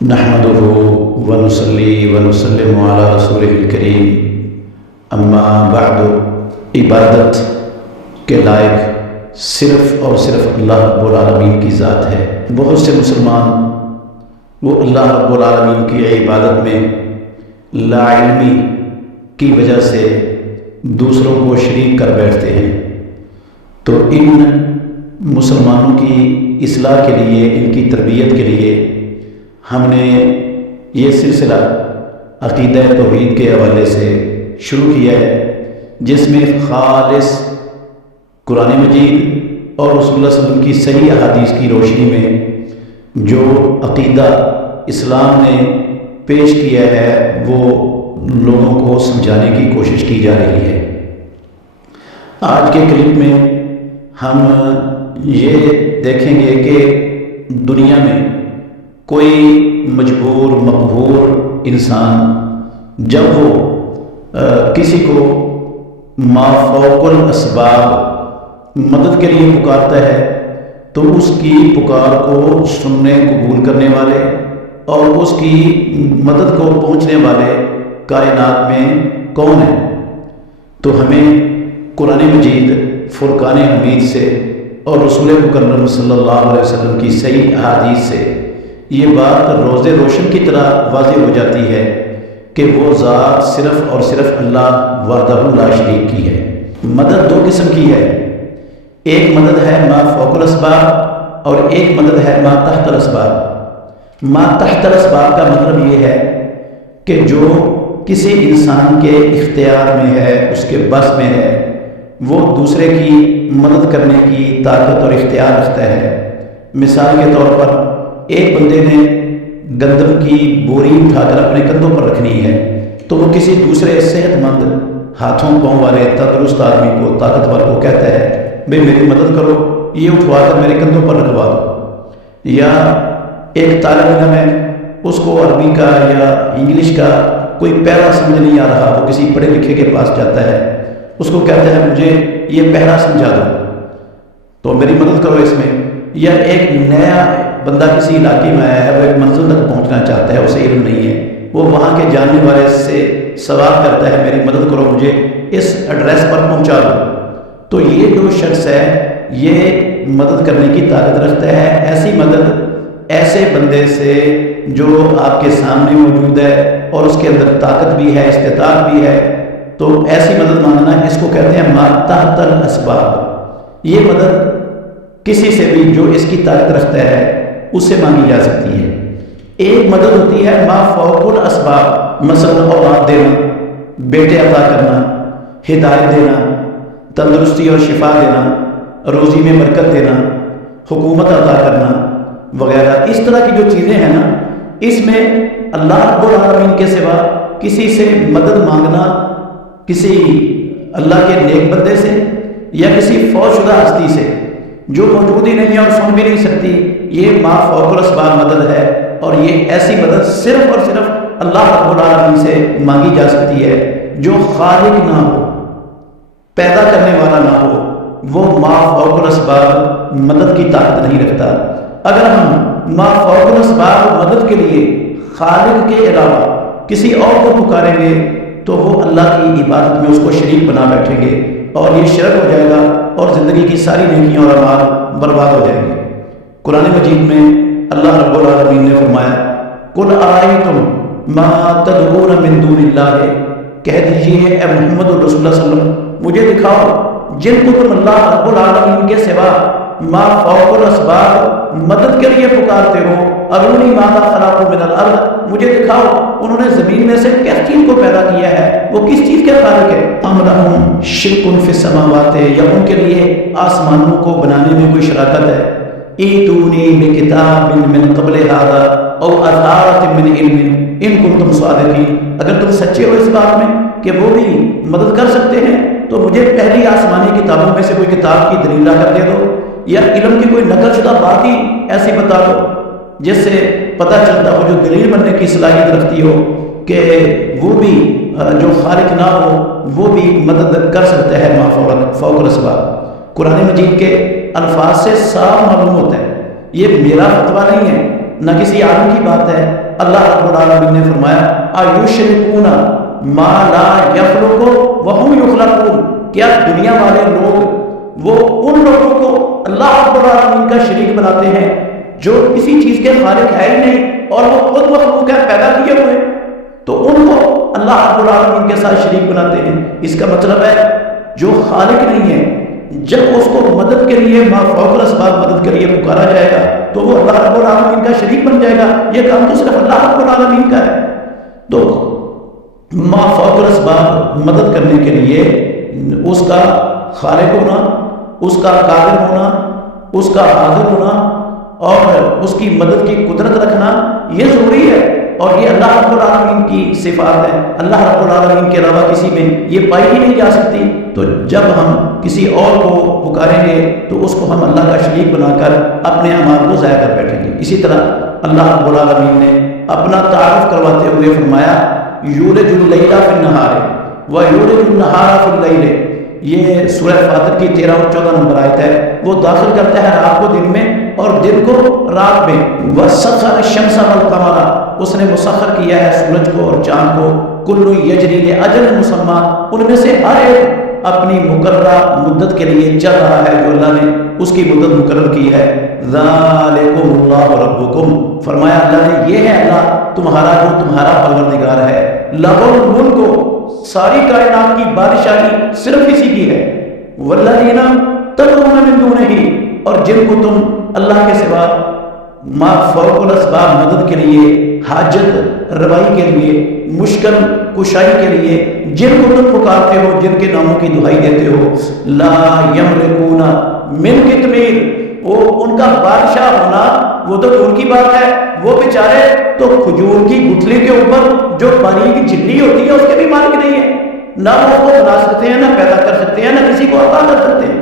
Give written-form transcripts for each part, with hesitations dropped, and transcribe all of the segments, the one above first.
نحمده ونصلي ونسلم على رسوله الکریم اما بعد۔ عبادت کے لائق صرف اور صرف اللہ رب العالمین کی ذات ہے۔ بہت سے مسلمان وہ اللہ رب العالمین کی عبادت میں لا علمی کی وجہ سے دوسروں کو شریک کر بیٹھتے ہیں، تو ان مسلمانوں کی اصلاح کے لیے، ان کی تربیت کے لیے ہم نے یہ سلسلہ عقیدہ توحید کے حوالے سے شروع کیا ہے، جس میں خالص قرآن مجید اور رسول اللہ صلی اللہ علیہ وسلم کی صحیح احادیث کی روشنی میں جو عقیدہ اسلام نے پیش کیا ہے وہ لوگوں کو سمجھانے کی کوشش کی جا رہی ہے۔ آج کے کلپ میں ہم یہ دیکھیں گے کہ دنیا میں کوئی مجبور مقہور انسان جب وہ کسی کو ما فوق الاسباب مدد کے لیے پکارتا ہے تو اس کی پکار کو سننے قبول کرنے والے اور اس کی مدد کو پہنچنے والے کائنات میں کون ہیں؟ تو ہمیں قرآن مجید فرقان حمید سے اور رسول مکرم صلی اللہ علیہ وسلم کی صحیح احادیث سے یہ بات روز روشن کی طرح واضح ہو جاتی ہے کہ وہ ذات صرف اور صرف اللہ وحدہ لا شریک کی ہے۔ مدد دو قسم کی ہے، ایک مدد ہے ما فوق الاسباب اور ایک مدد ہے ما تحت الاسباب۔ ما تحت الاسباب کا مطلب یہ ہے کہ جو کسی انسان کے اختیار میں ہے، اس کے بس میں ہے، وہ دوسرے کی مدد کرنے کی طاقت اور اختیار رکھتا ہے۔ مثال کے طور پر ایک بندے نے گندم کی بوری اٹھا کر اپنے کندھوں پر رکھنی ہے تو وہ کسی دوسرے صحت مند ہاتھوں پاؤں والے تندرست آدمی کو، طاقتور کو کہتا ہے بھئی میری مدد کرو، یہ اٹھوا کر میرے کندھوں پر رکھوا دو۔ یا ایک طالب علم ہے، اس کو عربی کا یا انگلش کا کوئی پیرا سمجھ نہیں آ رہا، وہ کسی پڑھے لکھے کے پاس جاتا ہے، اس کو کہتا ہے مجھے یہ پیرا سمجھا دو تو میری مدد کرو اس میں۔ یا ایک نیا بندہ کسی علاقے میں آیا ہے، وہ ایک منزل تک پہنچنا چاہتا ہے، اسے علم نہیں ہے، وہ وہاں کے جاننے والے سے سوال کرتا ہے میری مدد کرو، مجھے اس ایڈریس پر پہنچا دو۔ تو یہ جو شخص ہے یہ مدد کرنے کی طاقت رکھتا ہے۔ ایسی مدد ایسے بندے سے جو آپ کے سامنے موجود ہے اور اس کے اندر طاقت بھی ہے، استطاعت بھی ہے، تو ایسی مدد مانگنا اس کو کہتے ہیں ما تحت الاسباب۔ یہ مدد کسی سے بھی جو اس کی طاقت رکھتا ہے اس سے مانگی جا سکتی ہے۔ ایک مدد ہوتی ہے ما فوق الاسباب، مثلا اولاد دینا، بیٹے عطا کرنا، ہدایت دینا، تندرستی اور شفا دینا، روزی میں برکت دینا، حکومت عطا کرنا وغیرہ۔ اس طرح کی جو چیزیں ہیں نا، اس میں اللہ رب العالمین کے سوا کسی سے مدد مانگنا، کسی اللہ کے نیک بندے سے یا کسی فوت شدہ ہستی سے جو موجود ہی نہیں ہے اور سن بھی نہیں سکتی، یہ ما فوق الاسباب مدد ہے، اور یہ ایسی مدد صرف اور صرف اللہ رب العالمین سے مانگی جا سکتی ہے جو خالق نہ ہو، پیدا کرنے والا نہ ہو، وہ ما فوق الاسباب مدد کی طاقت نہیں رکھتا۔ اگر ہم ما فوق الاسباب مدد کے لیے خالق کے علاوہ کسی اور کو پکاریں گے تو وہ اللہ کی عبادت میں اس کو شریک بنا بیٹھیں گے اور یہ شرک ہو جائے گا اور زندگی کی ساری نیکیاں اور اعمال برباد ہو جائیں گے۔ قرآن مجید میں اللہ رب العالمین نے فرمایا قُلْ أَرَأَيْتُمْ مَا تَدْعُونَ مِن دُونِ اللَّهِ، کہہ دیجیے اے محمد رسول اللہ صلی اللہ علیہ وسلم مجھے دکھاؤ جن کو تم اللہ رب العالمین کے سوا ما فوق الاسباب مدد کے لیے پکارتے ہو، ارونی ماذا خلقوا من الارض، مجھے دکھاؤ انہوں نے زمین میں سے کس چیز کو پیدا کیا ہے، وہ کس چیز کے خالق ہے۔ ام لہم شرک فی السماوات، یا ان کے لیے آسمانوں کو بنانے میں کوئی شراکت ہے۔ ایتونی بکتاب من قبل ھذا او اثارۃ من علم ان کنتم صادقین، اگر تم سچے ہو اس بات میں کہ وہ بھی مدد کر سکتے ہیں تو مجھے پہلی آسمانی کتابوں میں سے کوئی کتاب کی دلیل لا کر دے دو، یا علم کی کوئی نقل شدہ بات ہی ایسی بتا دو جس سے پتہ چلتا ہو، جو دلیل بننے کی صلاحیت رکھتی ہو کہ وہ بھی جو خالق نہ ہو وہ بھی مدد کر سکتا ہے ما فوق الاسباب۔ قرآن مجید کے الفاظ سے صاف معلوم ہوتا ہے یہ میرا فتویٰ نہیں ہے، نہ کسی عالم کی بات ہے، اللہ رب العالمین نے فرمایا ایشرکون ما لا یخلق وهم یخلقون، کیا دنیا والے لوگ وہ ان لوگوں کو اللہ رب العالمین کا شریک بناتے ہیں جو کسی چیز کے خالق ہے ہی نہیں اور وہ خود مخلوق ہے، پیدا کیے ہوئے، تو ان کو اللہ رب العالمین کے ساتھ شریک بناتے ہیں۔ اس کا مطلب ہے جو خالق نہیں ہے، جب اس کو مدد کے لیے ما فوق الاسباب مدد کے لیے پکارا جائے گا تو وہ اللہ رب العالمین کا شریک بن جائے گا۔ یہ کام تو صرف اللہ رب العالمین کا ہے۔ تو ما فوق الاسباب مدد کرنے کے لیے اس کا خالق ہونا، اس کا قادر ہونا، اس کا حاضر ہونا اور اس کی مدد کی قدرت رکھنا یہ ضروری ہے، اور یہ اللہ رب العالمین کی صفات ہے۔ اللہ رب العالمین کے علاوہ کسی میں یہ پائی ہی نہیں جا سکتی۔ تو جب ہم کسی اور کو پکاریں گے تو اس کو ہم اللہ کا شریک بنا کر اپنے اعمال کو ضائع کر بیٹھیں گے۔ اسی طرح اللہ رب العالمین نے اپنا تعارف کرواتے ہوئے فرمایا یولج اللیل فی النہار ویولج النہار فی اللیل، یہ سورہ فاطر کی 13 اور 14 نمبر آیت ہے۔ وہ داخل کرتا ہے رات کو دن میں اور دن کو رات میں۔ وسخر الشمس والقمر، اس نے مسخر کیا ہے سورج کو اور چاند کو، کل یجری لاجل مسمى، ان میں سے ہر ایک اپنی مقررہ مدت کے لیے چل رہا ہے جو اللہ نے اس کی مدت مقرر کی ہے۔ ذالکم اللہ ربکم، فرمایا اللہ نے یہ ہے اللہ تمہارا جو تمہارا پروردگار ہے۔ لہ الملک، ساری کائنات کی بادشاہی صرف اسی کی ہے۔ والذین تدعون من دونہ، اور جن کو تم اللہ کے سوا ما فوق الاسباب مدد کے لیے، حاجت روائی کے لیے، مشکل کشائی کے لیے جن کو تم پکارتے ہو، جن کے ناموں کی دہائی دیتے ہو، لا یملکون من قطمیر، وہ ان کا بادشاہ ہونا وہ تو ان کی بات ہے، وہ بیچارے تو کھجور کی گٹھلی کے اوپر جو باریک جھلی ہوتی ہے اس کے بھی مالک نہیں ہے، نہ وہ اس کو بنا سکتے ہیں، نہ پیدا کر سکتے ہیں، نہ کسی کو عطا کر سکتے ہیں۔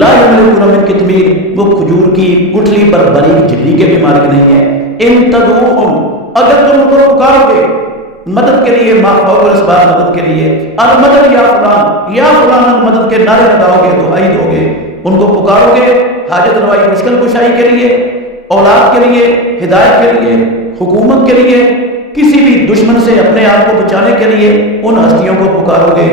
لا یملکون من قطمیر، وہ کھجور کی گٹھلی پر باریک جھلی کے بھی مالک نہیں ہے۔ ان تدعوہم، اگر تم ان کو پکارو گے مدد کے لیے، ما فوق الاسباب مدد کے لیے، المدد یا فلان یا فلان المدد کے نعرے لگاؤ گے، دعائی دو گے، ان کو پکارو گے حاجت روائی مشکل کشائی کے لیے، اولاد کے لیے، ہدایت کے لیے، حکومت کے لیے، کسی بھی دشمن سے اپنے آپ کو بچانے کے لیے ان ہستیوں کو پکارو گے،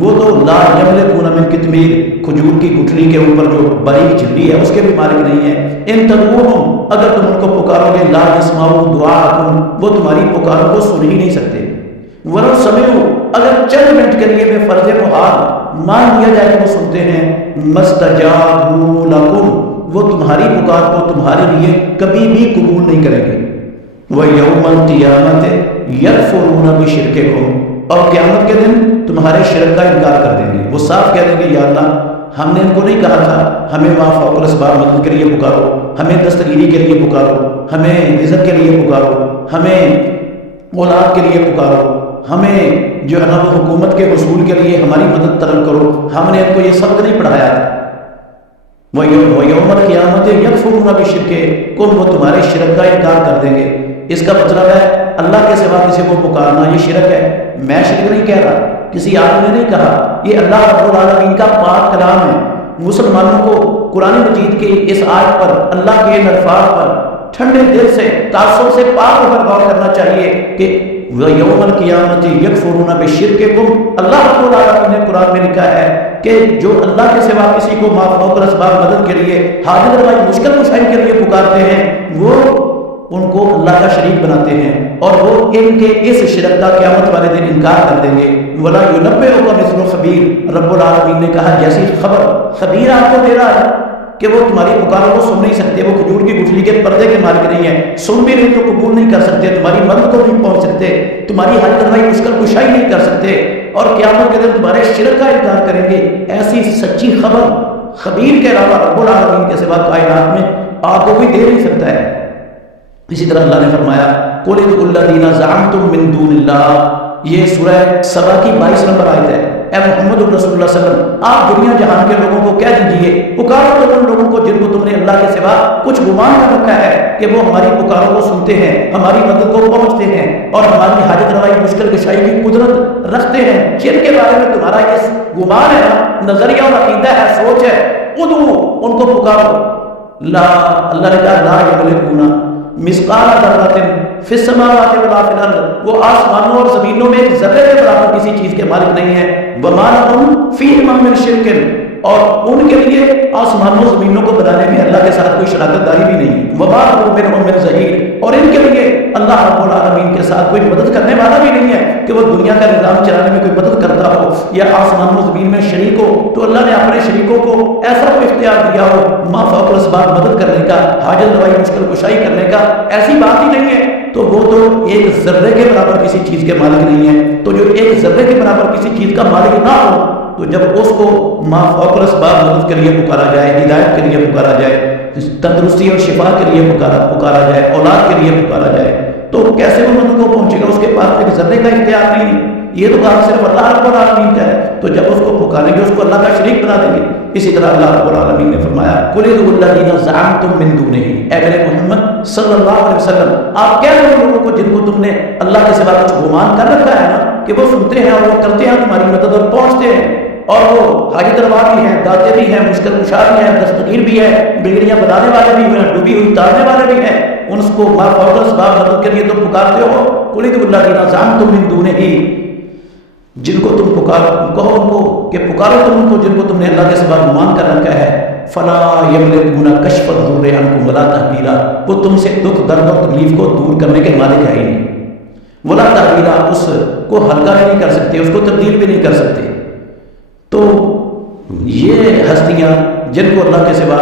وہ تو لا یملکون من قطمیر، کھجور کی گٹھلی کے اوپر جو باریک جھلی ہے اس کے بھی مالک نہیں ہے۔ ان تدعوہم، اگر تم ان کو پکارو گے، لا یسمعوا دعاءکم، وہ تمہاری پکاروں کو سن ہی نہیں سکتے۔ ولو سمعوا، اگر چند منٹ کے لیے بے فرض محال مان لیا جائے کہ وہ سنتے ہیں، مستجابوا لکم، وہ تمہاری پکار کو تمہارے لیے کبھی بھی قبول نہیں کریں گے۔ وَيَوْمَ الْقِيَامَةِ يَكْفُرُونَ بِشِرْكِكُمْ، اور قیامت کے دن تمہارے شرک کا انکار کر دیں گے۔ وہ صاف کہہ دیں گے یا اللہ ہم نے ان کو نہیں کہا تھا ہمیں ما فوق الاسباب مدد کے لیے پکارو، ہمیں دستگیری کے لیے پکارو، ہمیں رزق کے لیے پکارو، ہمیں اولاد کے لیے پکارو، ہمیں جو ہے نا وہ حکومت کے حصول کے لیے ہماری مدد طلب کرو، ہم نے ان کو یہ سبق نہیں پڑھایا تھا۔ وَيَوْمَ الْقِيَامَةِ يَكْفُرُونَ بِشِرْكِكُمْ، وہ تمہارے شرک کا انکار کر دیں گے۔ اس کا مطلب ہے اللہ کے سوا کسی کو پکارنا یہ شرک ہے۔ میں شرک نہیں کہہ رہا، کسی عالم نے نہیں کہا، یہ اللہ رب العالمین کا پاک کلام ہے۔ مسلمانوں کو قرآن مجید کی اس آیت پر، اللہ کے ان الفاظ پر ٹھنڈے دل سے، تعصب سے پاک ہو کر غور کرنا چاہیے کہ یوم القیامت یکفرون بشرککم، اللہ رب العالمین نے قرآن میں لکھا ہے کہ جو اللہ کے سوا کسی کو ما فوق الاسباب مدد کے لیے، حاجت روائی مشکل کشائی کے لیے پکارتے ہیں، وہ ان کو اللہ کا شریک بناتے ہیں اور وہ ان کے اس شرک کا قیامت والے دن انکار کر دیں گے۔ وَلَا يُنَبِّئُكَ مِثْلُ خَبِيرٍ، رب العالمین نے کہا جیسی خبر خبیر آپ کو دے رہا ہے کہ وہ تمہاری پکاروں کو سن نہیں سکتے، وہ کھجور کی گٹھلی کے پردے کے مالک نہیں ہیں، سن بھی نہیں تو قبول نہیں کر سکتے، تمہاری مدد کو نہیں پہنچ سکتے، تمہاری حاجت روائی مشکل کشائی نہیں کر سکتے، اور قیامت کے دن تمہارے شرک کا انکار کریں گے۔ ایسی سچی خبر خبیر کے علاوہ رب العالمین کے سوا کائنات میں آپ کو کوئی دے نہیں سکتا ہے۔ اسی طرح اللہ نے فرمایا قُلِ ادْعُوا الَّذِينَ زَعَمْتُم مِّن دُونِ اللَّهِ، یہ سورہ سبا کی 22 نمبر آیت ہے۔ اے محمد رسول اللہ صلی اللہ علیہ وسلم، آپ دنیا جہان کے لوگوں کو کہہ دیجئے، پکارو تو ان لوگوں کو جن کو تم نے اللہ کے سوا کچھ گمان کر رکھا ہے کہ وہ ہماری پکاروں کو سنتے ہیں، ہماری مدد کو پہنچتے ہیں اور ہماری حاجت روائی مشکل کشائی کی قدرت رکھتے ہیں، جن کے بارے میں تمہارا یہ گمان ہے، نظریہ اور عقیدہ ہے، سوچ ہے، ادعو، ان کو پکارو۔ لا، اللہ نے کہا لا یملکون، مثقال ذرۃ فی السماوات ولا فی الارض، وہ آسمانوں اور زمینوں میں ایک ذرے کے برابر کسی چیز کے مالک نہیں ہے، وما لهم فیہما من شرک، اور ان کے لیے آسمانوں زمینوں کو بنانے میں اللہ کے ساتھ کوئی شراکت داری بھی نہیں، وما له منهم من ظہیر، اور ان کے لیے اللہ رب العالمین کے ساتھ کوئی مدد کرنے والا بھی نہیں ہے کہ وہ دنیا کا نظام چلانے میں کوئی مدد کرتا ہو یا آسمان و زمین میں شریک ہو، تو اللہ نے اپنے شریکوں کو ایسا کوئی اختیار دیا ہو ما فوق الاسباب مدد کرنے کا، حاجت روائی مشکل کشائی کرنے کا، ایسی بات ہی نہیں ہے، تو وہ تو ایک ذرے کے برابر کسی چیز کے مالک نہیں ہے، تو جو ایک ذرے کے برابر کسی چیز کا مالک نہ ہو، تو جب اس کو ما فوق الاسباب مدد کے لیے پکارا جائے، ہدایت کے لیے پکارا جائے، تندرستی اور شفا کے لیے پکارا جائے، اولاد کے لیے پکارا جائے، تو کیسے وہ مدد کو پہنچے گا؟ اس کے پاس ایک ذرے کا اختیار نہیں، یہ تو کام صرف اللہ رب العالمین کا ہے، تو جب اس کو پکاریں گے اس کو اللہ کا شریک بنا دیں گے۔ اسی طرح اللہ رب العالمین نے فرمایا قُلِ ادْعُوا الَّذِينَ زَعَمْتُم مِّن دُونِهِ، اے میرے محمد صلی اللہ علیہ وسلم آپ کہہ رہے ہیں لوگوں کو جن کو تم نے اللہ کے سوا کچھ گمان کر رکھا ہے نا، کہ وہ سنتے ہیں اور وہ کرتے ہیں تمہاری مدد اور پہنچتے ہیں، اور وہ حاجت روا بھی ہیں، داتے بھی ہیں، مشکل کشا بھی ہیں، دستگیر بھی ہے، بگڑیاں بنانے والے بھی ہیں، ڈوبی ہوئی اتارنے والے بھی ہیں، ان کو ما فوق الاسباب مدد کے لیے تم پکارتے ہو، قُلِ ادْعُوا الَّذِينَ زَعَمْتُم مِّن دُونِهِ، جن کو تم پکارو کہو ان کو کہ پکارو تم ان کو جن کو تم نے اللہ کے سوا گمان کر رکھا ہے، فَلَا يَمْلِكُونَ كَشْفَ الضُّرِّ عَنكُمْ وَلَا تَحْوِيلًا، وہ تم سے دکھ درد اور تکلیف کو دور کرنے کے مالک ہے ہی نہیں، وَلَا تَحْوِيلًا، اس کو ہلکا بھی نہیں کر سکتے، اس کو تبدیل بھی نہیں کر سکتے۔ تو یہ ہستیاں جن کو اللہ کے سوا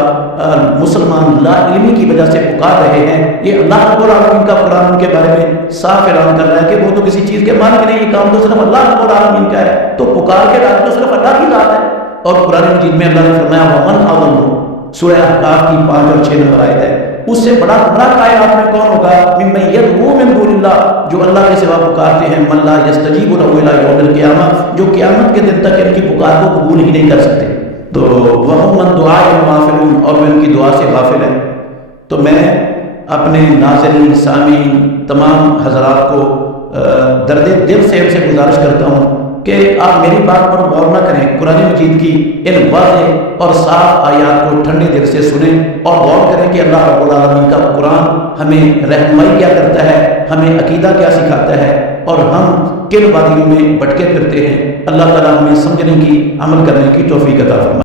مسلمان لا علمی کی وجہ سے پکار رہے ہیں، یہ اللہ رب العالمین کا قرآن ان کے بارے میں صاف اعلان کر رہا ہے کہ وہ تو کسی چیز کے مالک نہیں، یہ کام تو صرف اللہ رب العالمین کا ہے، تو پکار کے رات تو صرف اللہ کی ذات ہے۔ اور قرآن مجید میں اللہ نے فرمایا وَمَنْ أَضَلُّ، سورہ احقاف کی 5 اور 6 نمبر آیت ہے، اس سے بڑا گمراہ کائنات میں کون ہوگا؟ مِمَّن يَدْعُو مِن دُونِ اللَّهِ، جو اللہ کے سوا پکارتے ہیں، مَن لَا يَسْتَجِيبُ لَهُ إِلَىٰ يَوْمِ الْقِيَامَةِ، جو قیامت کے دن تک ان کی پکار کو قبول ہی نہیں کر سکتے، تو وَهُمْ مَن دُعَائِهِمْ غَافِلُونَ، اور وہ ان کی دعا سے غافل ہیں۔ تو میں اپنے ناظرین، سامعین، تمام حضرات کو درد دل سے ان سے گزارش کرتا ہوں کہ آپ میری بات پر غور نہ کریں، قرآن مجید کی ان واضح اور صاف آیات کو ٹھنڈے دل سے سنیں اور غور کریں کہ اللہ رب العالمین کا قرآن ہمیں رہنمائی کیا کرتا ہے، ہمیں عقیدہ کیا سکھاتا ہے، اور ہم کن وادیوں میں بھٹکے پھرتے ہیں۔ اللہ تعالیٰ ہمیں سمجھنے کی، عمل کرنے کی توفیق عطا فرمائے۔